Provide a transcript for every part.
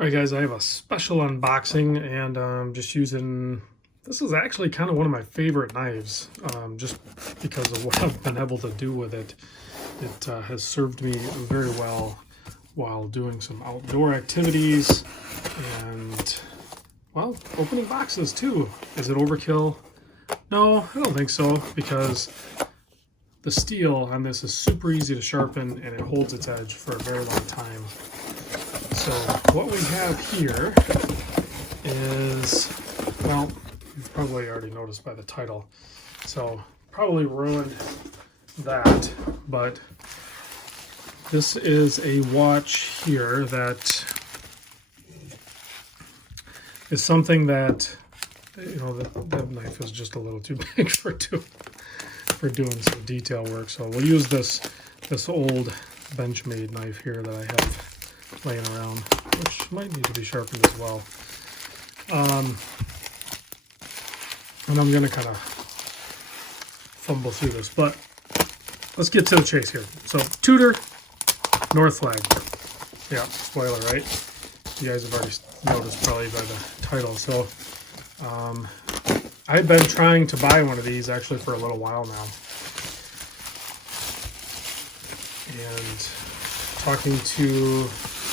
All right, guys, I have a special unboxing, and just using, this is actually kind of one of my favorite knives, just because of what I've been able to do with it. It has served me very well while doing some outdoor activities and, well, opening boxes too. Is it overkill? No, I don't think so, because the steel on this is super easy to sharpen and it holds its edge for a very long time. So what we have here is, well, you've probably already noticed by the title, so probably ruined that, but this is a watch here that is something that, you know, that knife is just a little too big for doing some detail work. So we'll use this old Benchmade knife here that I have laying around, which might need to be sharpened as well. And I'm going to kind of fumble through this, but let's get to the chase here. So Tudor North Flag. Yeah, spoiler, right? You guys have already noticed probably by the title. So I've been trying to buy one of these actually for a little while now. And talking to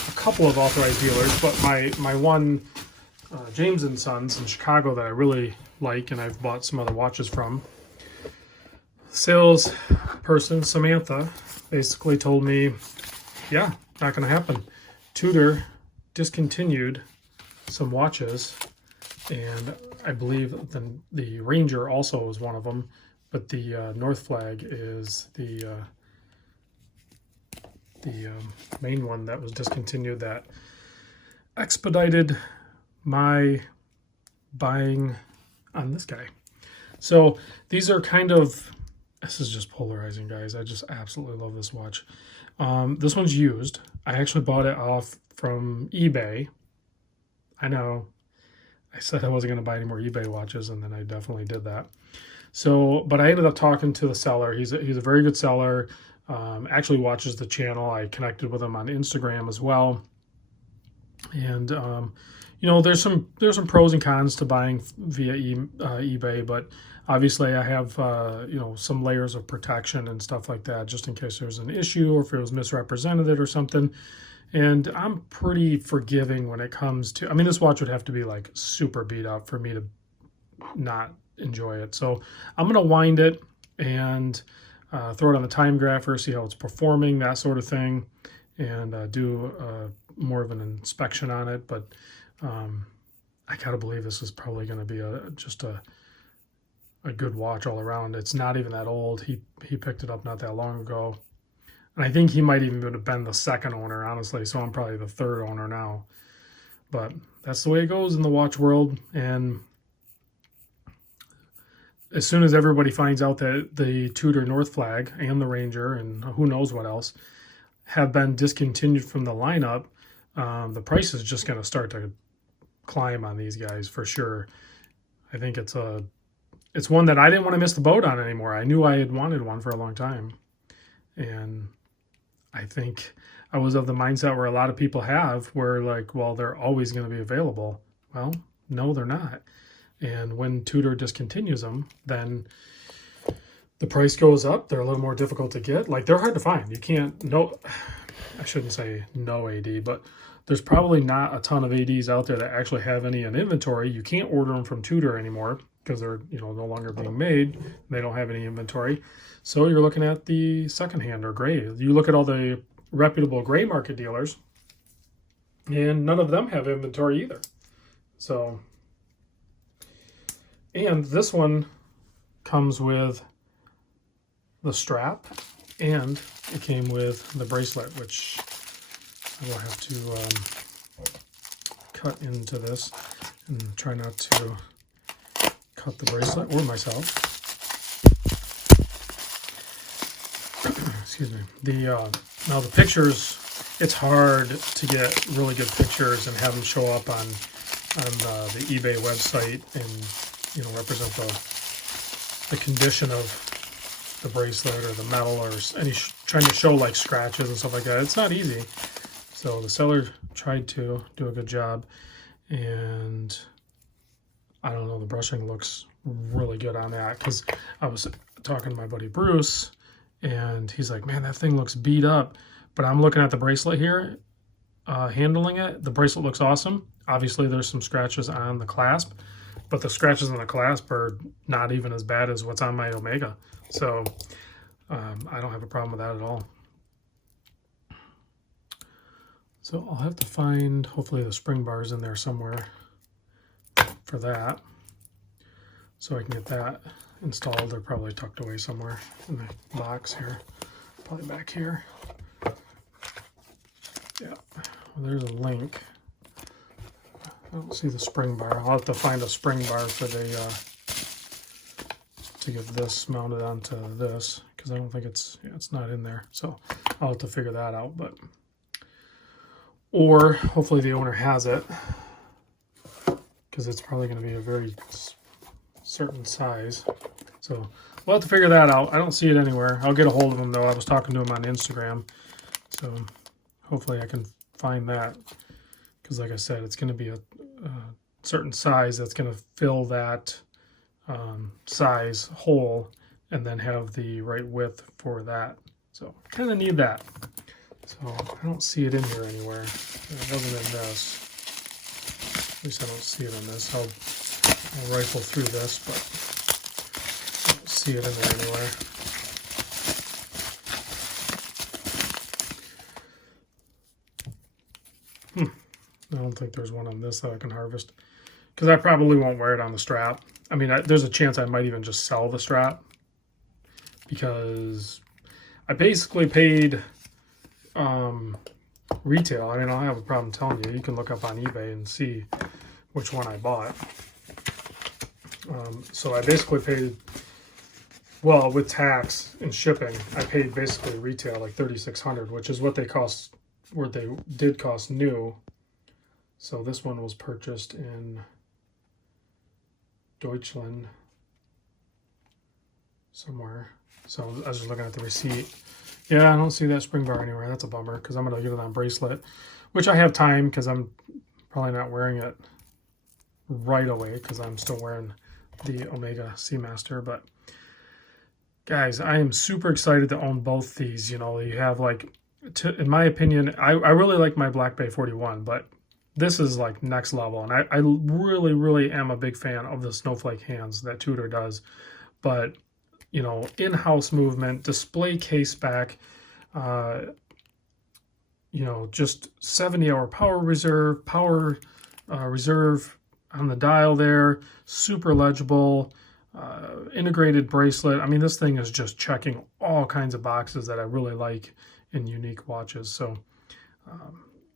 a couple of authorized dealers, but my one James & Sons in Chicago that I really like and I've bought some other watches from, sales person Samantha basically told me, yeah, not going to happen. Tudor discontinued some watches, and I believe the Ranger also is one of them, but the North Flag is the main one that was discontinued, that expedited my buying on this guy. So these are kind of, this is just polarizing, guys. I just absolutely love this watch. This one's used. I actually bought it off from eBay. I know I said I wasn't going to buy any more eBay watches, and then I definitely did that. So, but I ended up talking to the seller. He's a very good seller. Actually watches the channel. I connected with him on Instagram as well. And you know, there's some pros and cons to buying via eBay, but obviously I have you know, some layers of protection and stuff like that, just in case there's an issue or if it was misrepresented or something. And I'm pretty forgiving when it comes to, I mean, this watch would have to be like super beat up for me to not enjoy it. So I'm gonna wind it and throw it on the time grapher, see how it's performing, that sort of thing, and do more of an inspection on it. But I gotta believe this is probably going to be just a good watch all around. It's not even that old. He picked it up not that long ago, and I think he might even have been the second owner, honestly. So I'm probably the third owner now. But that's the way it goes in the watch world. And as soon as everybody finds out that the Tudor North Flag and the Ranger and who knows what else have been discontinued from the lineup, the price is just going to start to climb on these guys for sure. I think it's one that I didn't want to miss the boat on anymore. I knew I had wanted one for a long time, and I think I was of the mindset where a lot of people have, where like, well, they're always going to be available. Well, no, they're not. And when Tudor discontinues them, then the price goes up. They're a little more difficult to get. Like, they're hard to find. You can't, no, I shouldn't say no AD, but there's probably not a ton of ADs out there that actually have any in inventory. You can't order them from Tudor anymore because they're, you know, no longer being made. They don't have any inventory. So you're looking at the secondhand or gray. You look at all the reputable gray market dealers, and none of them have inventory either. So, and this one comes with the strap, and it came with the bracelet, which I will have to cut into this and try not to cut the bracelet or myself. Excuse me. Now the pictures, it's hard to get really good pictures and have them show up on the eBay website and, you know, represent the condition of the bracelet or the metal, or any trying to show like scratches and stuff like that. It's not easy. So the seller tried to do a good job, and I don't know, the brushing looks really good on that, because I was talking to my buddy Bruce, and he's like, man, that thing looks beat up. But I'm looking at the bracelet here, handling it. The bracelet looks awesome. Obviously, there's some scratches on the clasp, but the scratches on the clasp are not even as bad as what's on my Omega. So I don't have a problem with that at all. So I'll have to find, hopefully the spring bar's in there somewhere for that, so I can get that installed. They're probably tucked away somewhere in the box here, probably back here. Yeah, well, there's a link. I don't see the spring bar. I'll have to find a spring bar for the to get this mounted onto this, because I don't think it's not in there. So I'll have to figure that out. But or hopefully the owner has it, because it's probably going to be a very certain size. So we'll have to figure that out. I don't see it anywhere. I'll get a hold of him though. I was talking to him on Instagram, so hopefully I can find that, because like I said, it's going to be a certain size that's going to fill that size hole, and then have the right width for that. So I kind of need that. So I don't see it in here anywhere. It wasn't in this. At least I don't see it in this. I'll rifle through this, but I don't see it in there anywhere. I don't think there's one on this that I can harvest, because I probably won't wear it on the strap. I mean, there's a chance I might even just sell the strap, because I basically paid retail. I mean, I don't have a problem telling you. You can look up on eBay and see which one I bought. So I basically paid, well, with tax and shipping, I paid basically retail like $3,600, which is what they cost, where they did cost new. So this one was purchased in Deutschland somewhere. So I was just looking at the receipt. Yeah, I don't see that spring bar anywhere. That's a bummer, because I'm going to get it on Bracelet, which I have time, because I'm probably not wearing it right away, because I'm still wearing the Omega Seamaster. But guys, I am super excited to own both these. You know, you have like, in my opinion, I really like my Black Bay 41, but this is like next level. And I really, really am a big fan of the snowflake hands that Tudor does. But, you know, in-house movement, display case back, you know, just 70-hour power reserve on the dial there, super legible, integrated bracelet. I mean, this thing is just checking all kinds of boxes that I really like in unique watches. So,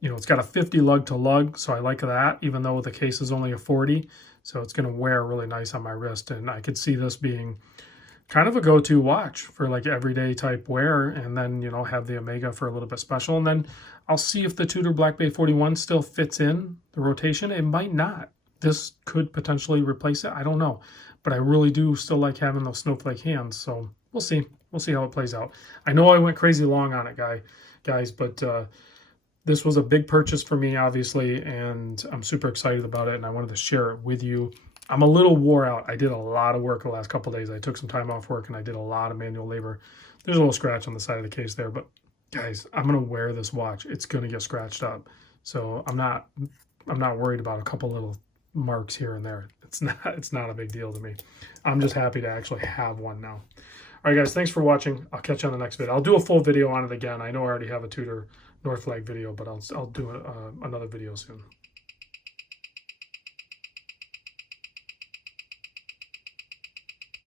you know, it's got a 50 lug to lug, so I like that, even though the case is only a 40. So it's going to wear really nice on my wrist, and I could see this being kind of a go-to watch for like everyday type wear, and then, you know, have the Omega for a little bit special. And then I'll see if the Tudor Black Bay 41 still fits in the rotation. It might not. This could potentially replace it. I don't know. But I really do still like having those snowflake hands. So we'll see. We'll see how it plays out. I know I went crazy long on it, guys, but this was a big purchase for me, obviously, and I'm super excited about it, and I wanted to share it with you. I'm a little wore out. I did a lot of work the last couple of days. I took some time off work, and I did a lot of manual labor. There's a little scratch on the side of the case there, but guys, I'm going to wear this watch. It's going to get scratched up. So I'm not worried about a couple little marks here and there. It's not a big deal to me. I'm just happy to actually have one now. All right, guys, thanks for watching. I'll catch you on the next video. I'll do a full video on it again. I know I already have a Tudor North Flag video, but I'll do another video soon.